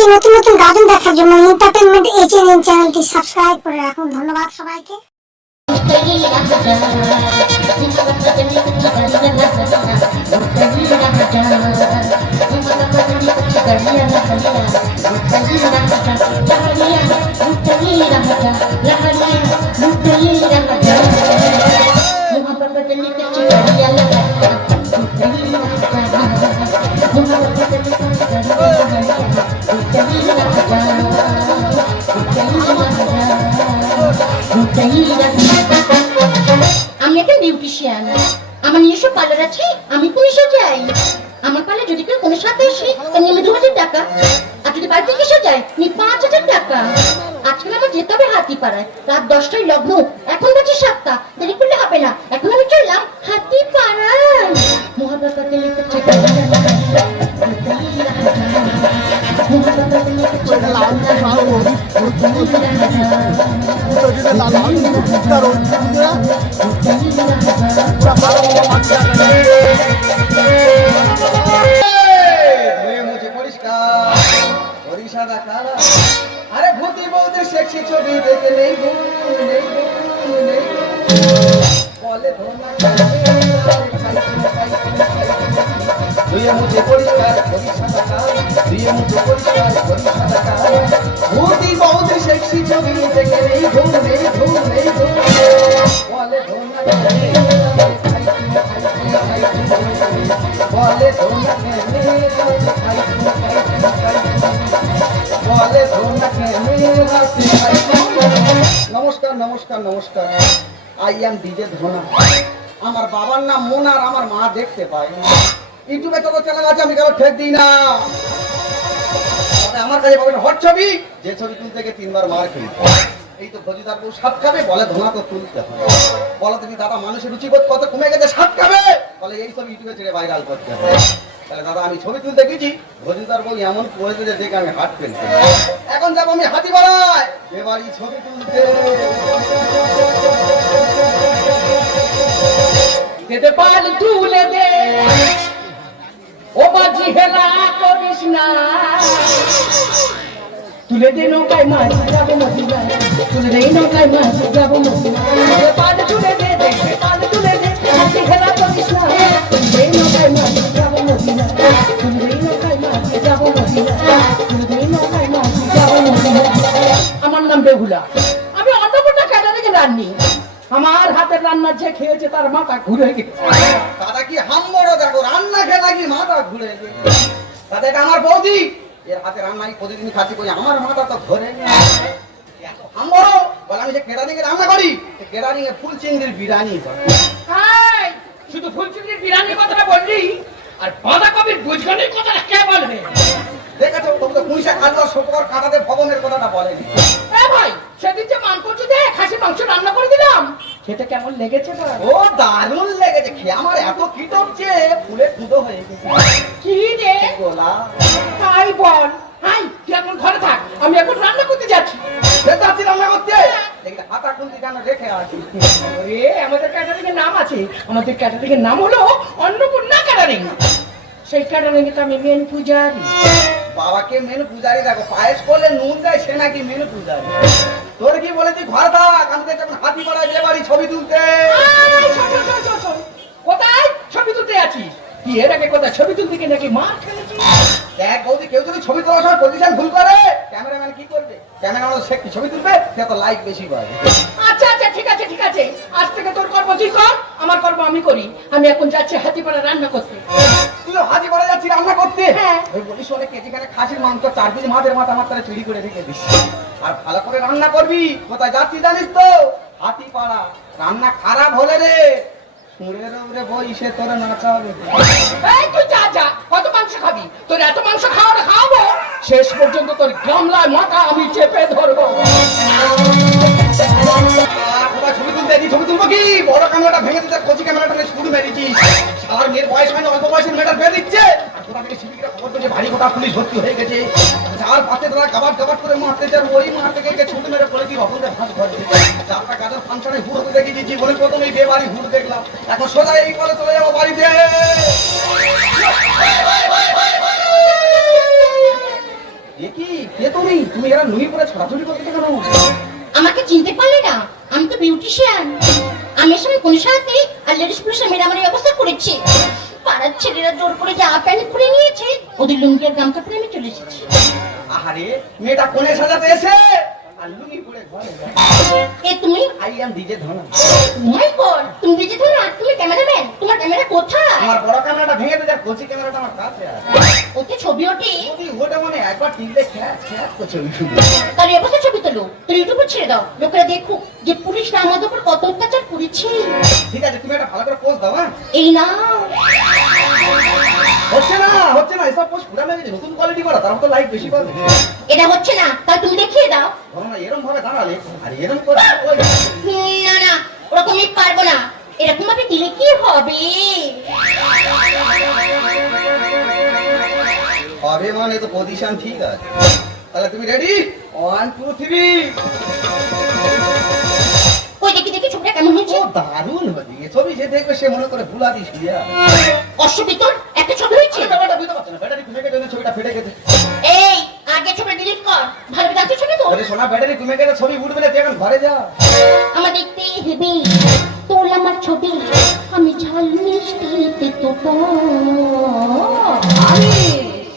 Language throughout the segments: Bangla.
থেকে নতুন নতুন গাজন দেখার জন্য এন্টারটেইনমেন্ট এইচএনএন চ্যানেলটি সাবস্ক্রাইব করে রাখুন। ধন্যবাদ সবাইকে। আমি একটা বিউটিশিয়ান, আমার নিজস্ব পার্লার আছে, আমি পুলিশে যাই। আমার পার্লার যদি কেউ কোনো সাথে আসে তার নিয়ে 2000 টাকা, আর যদি বাড়িতে এসে যায় নিয়ে 5000 টাকা। আজকাল আমার যেতে হবে হাতিপাড়ায়, রাত 10টায় লগ্ন, এখন বাজে 7টা, দেরি করলে হবে না। এখন আমি চললাম হাতিপাড়ায়। মহাপ্রসাদে লিখেছে আরে ভূতি বৌদের সেক্সি ছবি দেখে নেই বলে ধুয়ে মুছে পরিষ্কার করি সাদা কাল, ধুয়ে মুছে পরিষ্কার করি সাদা কাল। ভূতি বৌদের সেক্সি ছবি দেখে নেই বলে নমস্কার নমস্কার নমস্কার। I am DJ Dhana. আমার বাবার নাম মোনার, আমার মা দেখতে পায়। ইউটিউবে যত চ্যানেল আছে আমি কারো ঠেক দিই না। আমার কাছে পাবেন হট ছবি, যে ছবি তুলতে গিয়ে 3বার মার খেয়ে। এই তো ভজিদার বউ সাত খাবে, বলে ধোনা তো তুলতে হবে। বলো তুমি দাদা মানুষের রুচিবোধ কত কমে গেছে, সাত খাবে বলে এই ছবি ইউটিউবে ছেড়ে ভাইরাল করতে হবে। তাহলে দাদা আমি ছবি তুলতে গেছি, ভজিদার বউ এমন করেছে যে দেখে আমি হাট ফেলছি। এখন যাবো আমি হাতিপাড়ায় এবারই ছবি তুলতে। দে পাল তুলে দে ও বাজি হেলা করিস না, তুলে দে নৌকায় মাছ যাবো মদিনা, তুলে দে নৌকায় মাছ যাবো মদিনা। দে পাল তুলে দে, দে পাল তুলে দে, বাজি হেলা করিস না, তুলে দে নৌকায় মাছ যাবো মদিনা, তুলে দে নৌকায় মাছ যাবো মদিনা, তুলে দে নৌকায় মাছ যাবো মদিনা। আমার নাম বেহুলা, আমি অন্নপূর্ণা ক্যাটারিংয়ে রান্নি। আমার হাতের রান্না যে খেয়েছে তার মাথা ঘুরে গেছে। দাদা কি হাম্বড়ো দেখো, রান্না খেয়ে নাকি মাথা ঘুরে গেছে। দাদা এটা আমার বৌদি, এর হাতে রান্নাই প্রতিদিন খাচ্ছি, করি আমার মাথা তো ঘুরে গেছে। হাম্বড়ো বলে আমি যে কেরানিং এ রান্না করি, কেরানিং এ ফুল চিংড়ির বিরিয়ানি করে। হাই, শুধু ফুল চিংড়ির বিরিয়ানির কথাটা বললি, আর বাঁধাকপির বুঝগানির কথাটা কে বলবে? দেখেছো তুমি তো পুঁইশা কাটলো শুকর কাটাতে ভবনের কথাটা বলেনি। এ ভাই, সেদিন যে মাংস চুদে খাসি মাংস রান্না করে দিলাম, খেতে কেমন লেগেছে বল? ও দারুণ লেগেছে, খেয়ে আমার এত খিদ হচ্ছে ফুলে কুঁদো হয়ে গেছে। কি রে গোলা হাই বল, হাই তুই এখন ঘরে থাক, আমি এখন রান্না করতে যাচ্ছি। যাচ্ছি রান্না করতে, দেখলে হাতা খুলতে কেন রেখে আসি। আরে আমাদের ক্যাটারিং এর নাম আছে, আমাদের ক্যাটারিং এর নাম হলো অন্নপূর্ণা ক্যাটারিং। সেই ক্যাটারিং এ আমি মেন পূজারি। বাবাকে মেনু পূজারি দেখো, পায়েস করলে নুন দেয় সে নাকি মেনু পূজারি। তোর কি বলে তুই ঘর থাক, আমি তো যখন হাতিপাড়ায় যে বাড়ি ছবি তুলতে। কোথায় ছবি তুলতে আছিস? কি এর আগে কোথায় ছবি তুলতে গিয়ে নাকি মার খেলেছিস? দেখ বৌদি, কেউ যদি ছবি তোলার সময় পজিশন ভুল করে ক্যামেরাম্যান কি করবে? ক্যামেরাম্যান সে কি ছবি তুলবে, সে তো লাইক বেশি পাবে। আচ্ছা আচ্ছা ঠিক আছে ঠিক আছে, আজ থেকে তোর কর্ম তুই কর, আমার কর্ম আমি করি। আমি এখন যাচ্ছি হাতিপাড়া রান্না করতে। তুই হাতিপাড়া যাচ্ছি রান্না করতে? হ্যাঁ। ওই বলিস অনেক কেজিখানে খাসির মাংস 4 পিস মাছের মাথা মাথায় চুরি করে রেখে দিস, আর ভালো করে রান্না করবি। কোথায় যাচ্ছি জানিস তো? হাতিপাড়া। রান্না খারাপ হলে রে সুরের উপরে বইসে তোর নাচাবে। এই তুই যা যা, কত মাংস খাবি? তোর এত মাংস খাওয়াবো শেষ পর্যন্ত তোর গামলায় মাথা আমি চেপে ধরবো। কোথায় ছবি তুলতে? ছবি তুলবো কি? বড় ক্যামেরাটা ভেঙে দিতে কচি ক্যামেরাটা শুরু মেরে দিচ্ছিস। আর মেয়ের বয়স হয়নি, অল্প বয়সের মেয়েটা বের দিচ্ছে। আর কোথা থেকে সিভিকরা খবর পেয়েছে ভারী গোটা পুলিশ ভর্তি হয়ে গেছে। যার পাশে তারা কাবাট কাবাট করে মারতে যার ওই মার থেকে ছুটে মেরে পড়ে কি অপরাধ ভাগ ঘরে। যারটা কাজের ফাংশনে হুড় দেখেছি, জীবনে প্রথমে বিয়ে বাড়ি হুড় দেখলাম। এখন সোজা এই কলে চলে যাবো বাড়িতে। এ কি কে তুমি তুমি এরা নুই পরে ছড়াছড়ি করতে কেন? আমাকে চিনতে পারলে না? আমি তো বিউটিশিয়ান। আমি এসে কোন সাথে আর লেডিস পুলিশের মেরামারি অবস্থা করেছি। পাড়ার ছেলেরা জোর করে জামা প্যান্ট খুলে নিয়েছে, ওদের লুঙ্গি আর গামছা পরে আমি চলে এসেছি। আহারে মেয়েটা কোণে সাজাতে এসে আর লুঙ্গি পরে ঘরে যায়। এ তুমি? I am DJ Dhana. My god, তুমি বিজে ধরো আর তুমি ক্যামেরাম্যান। তোমার ক্যামেরা কোথায়? আমার বড় ক্যামেরাটা ভেঙে দে, যার কোচি ক্যামেরাটা আমার কাছে আছে। ওতে ছবি ওঠে? যদি ওটা মানে একবার টিপলে খ্যাচ খ্যাচ করছে ওই ছবি। তাহলে এবার ছবি তোলো, তো ইউটিউবে ছেড়ে দাও, লোকেরা দেখুক যে পুলিশরা আমাদের উপর কত অত্যাচার করেছে। ঠিক আছে তুমি একটা ভালো করে পোজ দাও। হ্যাঁ এই নাও। হচ্ছে না এসব পোজ পুরানো যদি নতুন কোয়ালিটি করা তার মতো লাইক বেশি পাবে। এটা হচ্ছে না, তাহলে তুমি দেখিয়ে দাও। ধরো না এরকম ভাবে দাঁড়ালে আর এরকম করে ওই না না, ওরকম আমি পারবো না। এরকম ভাবে দিলে কি হবে? হবে মানে তো পজিশন ঠিক আছে। তাহলে তুমি রেডি? 1 2 3। ওই দেখি দেখি ছবিটা কেমন হয়েছে? ও দারুণ হয়েছে। এই ছবি যে দেখবে সে মনে করে ভুলা দিস দিয়া। অসুবিধর একটা ছবি হয়েছে। ব্যাটারি কমে গেছে, ছবিটা ফেটে গেছে। এই আগে ছবিটা ডিলিট কর, ভালো করে ছবি তো। আরে সোনা ব্যাটারি কমে গেলে ছবি উঠবে না, তুই এখন ঘরে যা। আমার দেখতেই হেবি তোল আমার ছবি, আমি ঝাল মিষ্টিতে তোটা। আমি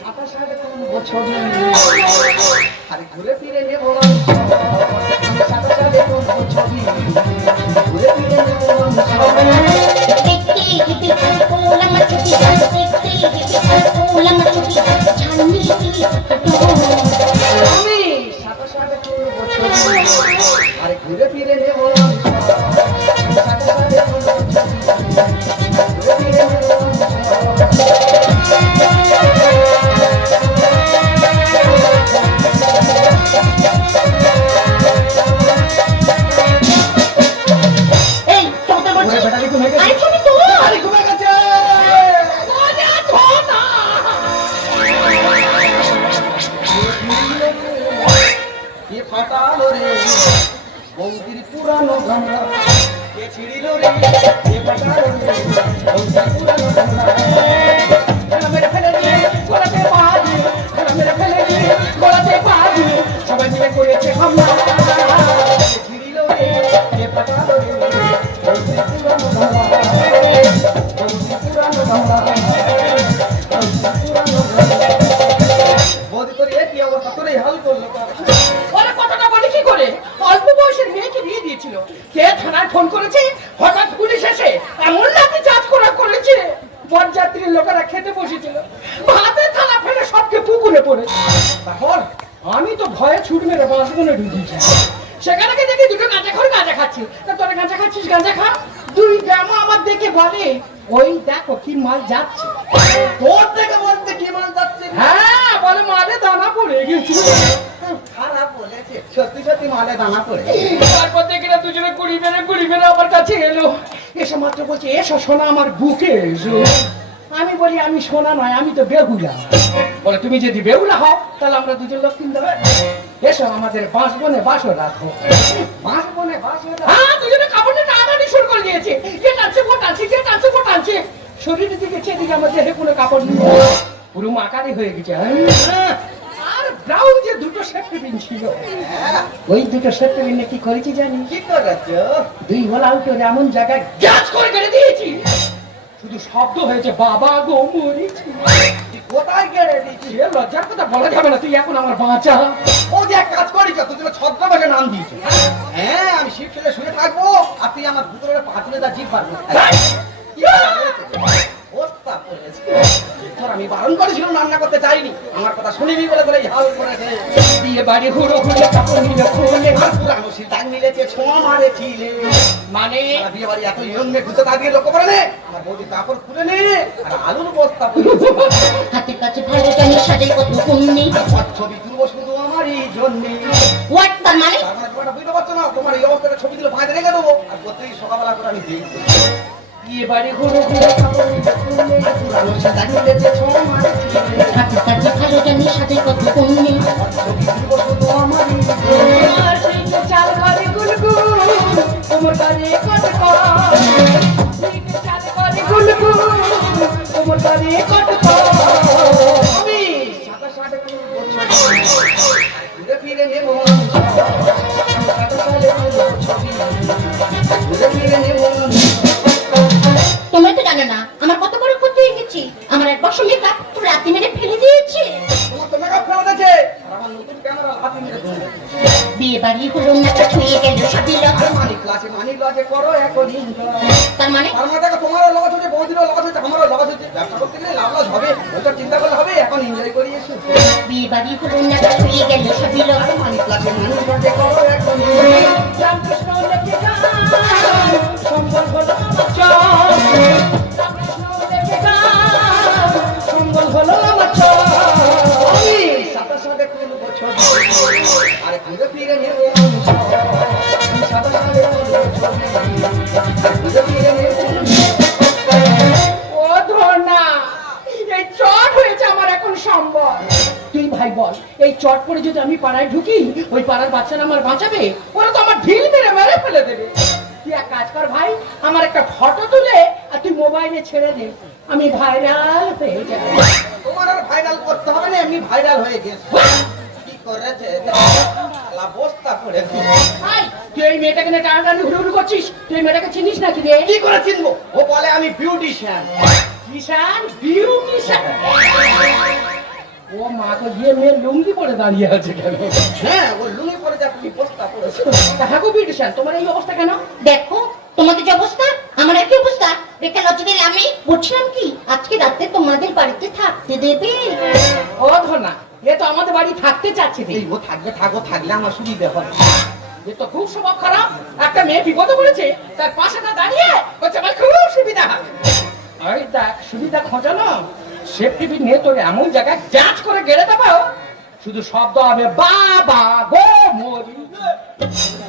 সাথে সাথে তুলবো ছবি, আরে ঘুরে ফিরে নেবো সাথে সাথে তুলবো ছবি, ঘুরে ফিরে নেবো দেখতেই হেবি তোল আমার ছবি, দেখতেই হেবি তোল আমার ছবি, ঝাল মিষ্টিতে তোটা। আমি সাথে সাথে তুলবো ছবি, আরে ঘুরে ফিরে নেবো সাথে সাথে তুলবো ছবি, ঘুরে ফিরে নেবো। এই ছবিটা বলছি, ব্যাটারি কমে গেছে। আরে ছবি তো আরে কমে গেছে। কে ফাটালো রে বৌদির পুরানো গামলা, কে ছিড়িল রে কে ফাটালো রে বৌদির পুরানো গামলা। খেলা মেরে ফেলে দিয়ে গলাতে পা দিয়ে, খেলা মেরে ফেলে দিয়ে গলাতে পা দিয়ে, সবাই মিলে করেছে হামলা। কে ছিড়িল রে কে ফাটালো রে বৌদির পুরানো গামলা, বৌদির পুরানো গামলা, বৌদির পুরানো গামলা। বৌদি তোর এ কি অবস্থা, তোর এই হাল করলো তো? ওরা কথাটা বলে কি করে? অল্প বয়সের মেয়েকে বিয়ে দিয়েছিল, কে থানায় ফোন করেছে, হঠাৎ পুলিশ এসে এমন লাঠি চার্জ করেছে। বরযাত্রীর লোকেরা খেতে বসেছিল, ভাতে থালা ফেলে সবকে পুকুরে পড়ে। তখন আমি তো ভয়ে ছুট মেরে বাঁশবনে ঢুকেছি। সেখানে দেখি দুটো গাঁজা খাচ্ছি। তা তোরা গাঁজা খাচ্ছিস, গাঁজা খা। দুই গ্রামও আমার দেখে বলে, ওই দেখো কি মাল যাচ্ছে। তোর থেকে বলতে কি মাল যাচ্ছে? হ্যাঁ বলে, মালে দানা পড়ে গেছিল। খারাপ বলেছে, সত্যি সত্যি মালে দানা পড়ে। তারপর দেখি না দুজনে কুড়ি বেড়ে আমার কাছে এলো। এসে মাত্র বলছে, এসো সোনা আমার বুকে এসো। আমি বলি, আমি সোনা নয়, আমি তো বেহুলা। বলে, তুমি যদি বেহুলা হও তাহলে আমরা দুজন লক্ষ্মী দেবে। এসো আমাদের বাঁশবনে বাসো রাখো। বাঁশবনে বাঁশবনে হ্যাঁ, দুজনে কাপড় নিয়ে টানাটানি শুরু করে দিয়েছে। যে টানছে ও টানছে, যে টানছে ও টানছে। শরীরের দিকে সেদিকে আমার দেহে কোনো কাপড় নেই, পুরো মাকারি হয়ে গেছে। হ্যাঁ, আর ব্লাউজে দুটো সেফটি পিন ছিল। ওই দুটো সেফটি পিনে কি করেছি জানি? কি করেছো? দুই হলা উঠে এমন জায়গায় গ্যাস করে কেটে দিয়েছি, শুধু শব্দ হয়েছে, বাবা গো মরেছি। কোথায় গেড়ে দিচ্ছি? সে লজ্জার কথা বলা যাবে না, তুই এখন আমার বাঁচা। ও যে এক কাজ করিস, তুই তো ছদ্মবেশে নাম দিয়েছো। হ্যাঁ, আমি শিব ছেলে শুয়ে থাকবো আর তুই আমার ভিতরে পা তুলে তার জিভ পারবো। আমি বারণ করেছিলাম, রান্না করতে চাইনি, আমার কথা শুনিনি বলে তোর এই হাল করেছে। বিয়ে বাড়ি হুড়ো খুলে কাপড় নিয়ে খুলে আর পুরানো সিদ্ধান্ত মিলেছে, ছোঁয়া মারেছিলে। মানে সারা বিয়ে বাড়ি এত ইয়ং মেয়ে ঘুরতে তা দিয়ে লক্ষ্য করে নে, আমার বৌদি কাপড় খুলে নে আর আলুর বস্তা পরিয়েছে। হাতের কাছে ভালো জানি সাজে কত পুণ্যি। আর সব ছবি তুলবো শুধু আমারই জন্যে। হোয়াট তার মানে? তার মানে তোমরা বুঝতে পারছো না, তোমার এই অবস্থাটা ছবি তুলে বাঁধে রেখে দেবো আর প্রত্যেক সকালবেলা করে আমি দেখবো। বিয়ে বাড়ি হুড়ো খুলে কাপড় নিয়ে খুলে আর পুরানো সিদ্ধান্ত মিলেছে, ছোঁয়া মারেছিলে। হাতের কাছে ভালো জানি সাজে কত পুণ্যি। ছবি তুলবো শুধু আমারই জন্যে। আর সেই তো চাল করে গুলগুল, তোমার বাড়ি কত কর। সেই তো চাল করে গুলগুল, তোমার বাড়ি কত কর। আমি সাথে সাথে কোনো বলছি ঘুরে ফিরে নেব আমি সব। সাদা সাদে তুলবো ছবি। ঘুরে ফিরে নেব আমি তুমি তো জানো না আমার কত বড় ক্ষতি হয়ে গেছে। আমার এক বছর মেকআপ রাতে মেরে ফেলে দিয়েছে। তোমার তো মেকআপ ফেরত আছে আর আমার নতুন ক্যামেরা হাতে মেরে ধরবে। বিয়ে বাড়ি হলো না ছুঁয়ে গেল সাবিল। আরে মানিক ক্লাসে করো এখন তার মানে তার মানে দেখো তোমারও লস হচ্ছে বৌদিরও লস হচ্ছে আমারও লস হচ্ছে ব্যবসা করতে গেলে লাভ লস হবে ওইটা চিন্তা করলে হবে এখন এনজয় করি এসো বিয়ে বাড়ি হলো না ছুঁয়ে গেল সাবিল। আরে মানিক ক্লাসে করো এখন রামকৃষ্ণ লেগে গান, সম্বল হলো আমার চর। রামকৃষ্ণ লেগে গান, সম্বল হলো আমার চর। আমি সাথে সাথে তুলবো ছবি আরে ঘুরে ফিরে নেব আমি সব। আমি সাথে সাথে তুলবো ছবি আর ঘুরে ফিরে নেব আমি সব। ও ধর্ণা, এই চট হয়েছে আমার এখন সম্বল। তুই ভাই বল, এই চট পরে যদি আমি পাড়ায় ঢুকি, ওই পাড়ার বাচ্চারা আমার বাঁচাবে? ওরা তো আমার ঢিল মেরে মেরে ফেলে দেবে। তুই এক কাজ কর ভাই, আমার একটা ফটো তুলে আর তুই মোবাইলে ছেড়ে দে, আমি ভাইরাল হয়ে যাই। তোমার আর ভাইরাল করতে হবে না এমনি ভাইরাল হয়ে গেছে কি করেছে লা বস্তা করে ভাই, তুই এই মেয়েটাকে নিয়ে টানাটানি হুড়ুহুড়ু করছিস, তুই এই মেয়েটাকে চিনিস নাকি রে? কি করে চিনবো ও বলে আমি বিউটিশিয়ান কিষান বিউটিশিয়ান। ও মা তো গিয়ে মেয়ের লুঙ্গি পরে দাঁড়িয়ে আছে কেন? হ্যাঁ ও লুঙ্গি পরে যা তুমি বস্তা পড়েছে হ্যাঁ গো বিউটিশিয়ান, তোমার এই অবস্থা কেন? দেখো তোমাদের যে অবস্থা আমার একই অবস্থা। দেখে লজ্জা দিলে আমি বলছিলাম কি আজকে রাতে তোমাদের বাড়িতে থাকতে দেবে? ও ধনা, এ তো আমাদের বাড়ি থাকতে চাচ্ছে রে। এই ও থাকলে আমার সুবিধা হবে এ তো খুব স্বভাব খারাপ। একটা মেয়ে বিপদে পড়েছে, তার পাশে না দাঁড়িয়ে বলছে আমার খুব সুবিধা হবে। ওই দেখ সুবিধা খোঁজানো, সেফটি পিন নিয়ে তোর এমন জায়গায় জাঁচ করে গেড়ে দেবো, শুধু শব্দ হবে বাবা গো মরি।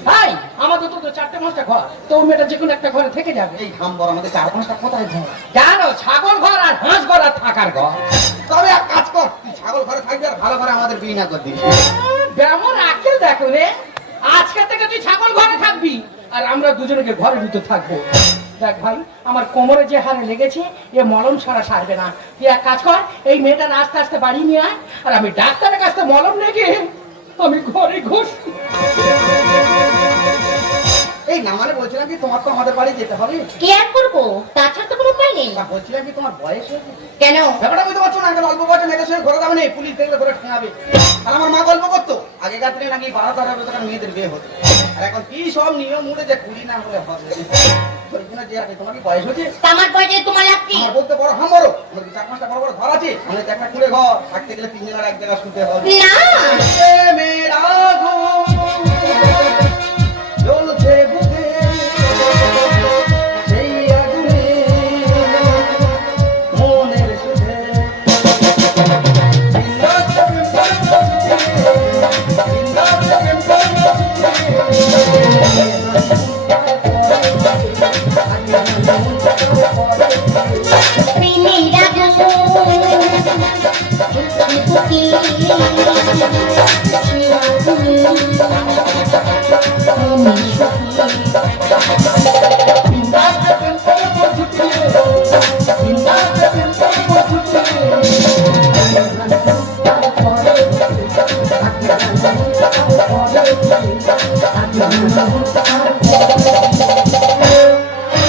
ভাই আমাদের তো 4-5টা ঘর, তো ওই মেয়েটা যে কোনো একটা ঘরে থেকে যাবে। এই হাম্বর আমাদের 4-5টা কোথায় ঘর জানো, ছাগল ঘর আর হাঁস ঘর আর থাকার ঘর। তবে এক কাজ কর তুই ছাগল ঘরে থাকবি আর ভালো ঘরে আমাদের বিয়ে না করবি কেমন আকেল দেখো রে, আজকে থেকে তুই ছাগল ঘরে থাকবি আর আমরা দুজনকে ঘরের ভিতর থাকবো। দেখ ভাই, আমার কোমরে যে হারে লেগেছে এ মলম ছাড়া সারবে না। তুই এক কাজ কর, এই মেয়েটা আস্তে আস্তে বাড়ি নিয়ে আয়, আর আমি ডাক্তারের কাছে মলম লেগে আমি ঘরে ঘুষ। এই না মানে বলছিলাম কি তোমার তো আমাদের বাড়ি যেতে হবে কি আর করবো, তাছাড়া তো কোনো উপায় নেই। তা বলছিলাম কি তোমার বয়স হয়েছে কেন? ব্যাপারটা বুঝতে পারছো না এখন অল্প বয়সে মেয়েদের সঙ্গে ঘরে যাবে না পুলিশ দেখলে ধরে ঠেঙাবে আর আমার মা গল্প করতো আগেকার দিনে নাকি 12-13 বছর মেয়েদের বিয়ে হতো আর এখন কি সব নিয়ম উঠে যে 20 না হলে হবে যে আছে তোমার কি বয়স হয়েছে তা আমার বয়সে তোমার লাভ কি? আমার বলতে বড় হামরো আমাদের 4-5টা বড় বড় ঘর আছে আমাদের একটা কুড়ে ঘর থাকতে গেলে 3 জনের এক জায়গায় শুতে হবে না মেরা জ্বলছে বুকে সেই আগুনে মনের সুধে প্রেমের আগুন